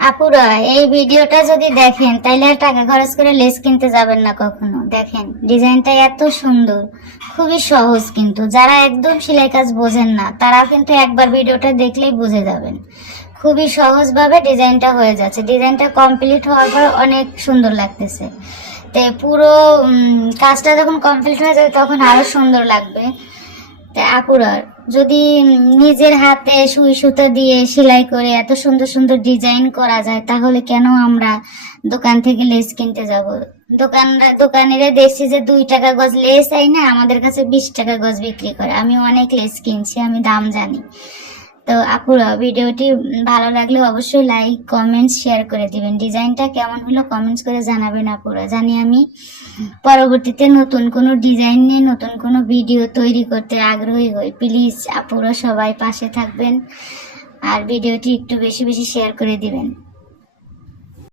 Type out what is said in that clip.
আপুরা, এই ভিডিওটা যদি দেখেন তাইলে আর টাকা খরচ করে লেস কিনতে যাবেন না কখনো। দেখেন ডিজাইনটা এত সুন্দর, খুবই সহজ, কিন্তু যারা একদম সেলাই কাজ বোঝেন না তারা কিন্তু একবার ভিডিওটা দেখলেই বুঝে যাবেন। খুবই সহজভাবে ডিজাইনটা হয়ে যাচ্ছে। ডিজাইনটা কমপ্লিট হওয়ার পর অনেক সুন্দর লাগতেছে। তো পুরো কাজটা যখন কমপ্লিট হয়ে যাবে তখন আরো সুন্দর লাগবে। আপুরা, যদি নিজের হাতে সুই সুতা দিয়ে সেলাই করে এত সুন্দর সুন্দর ডিজাইন করা যায়, তাহলে কেন আমরা দোকান থেকে লেস কিনতে যাব? দোকানিরা দেখছি যে 2 টাকা গজ লেস আই না, আমাদের কাছে 20 টাকা গজ বিক্রি করে। আমি অনেক লেস কিনছি, আমি দাম জানি। তো আপুরা, ভিডিওটি ভালো লাগলে অবশ্যই লাইক কমেন্ট শেয়ার করে দিবেন। ডিজাইনটা কেমন হলো কমেন্টস করে জানাবেন আপুরা, জানি আমি পরবর্তীতে নতুন কোনো ডিজাইন নিয়ে নতুন কোনো ভিডিও তৈরি করতে আগ্রহী হই। প্লিজ আপুরা সবাই পাশে থাকবেন আর ভিডিওটি একটু বেশি বেশি শেয়ার করে দিবেন।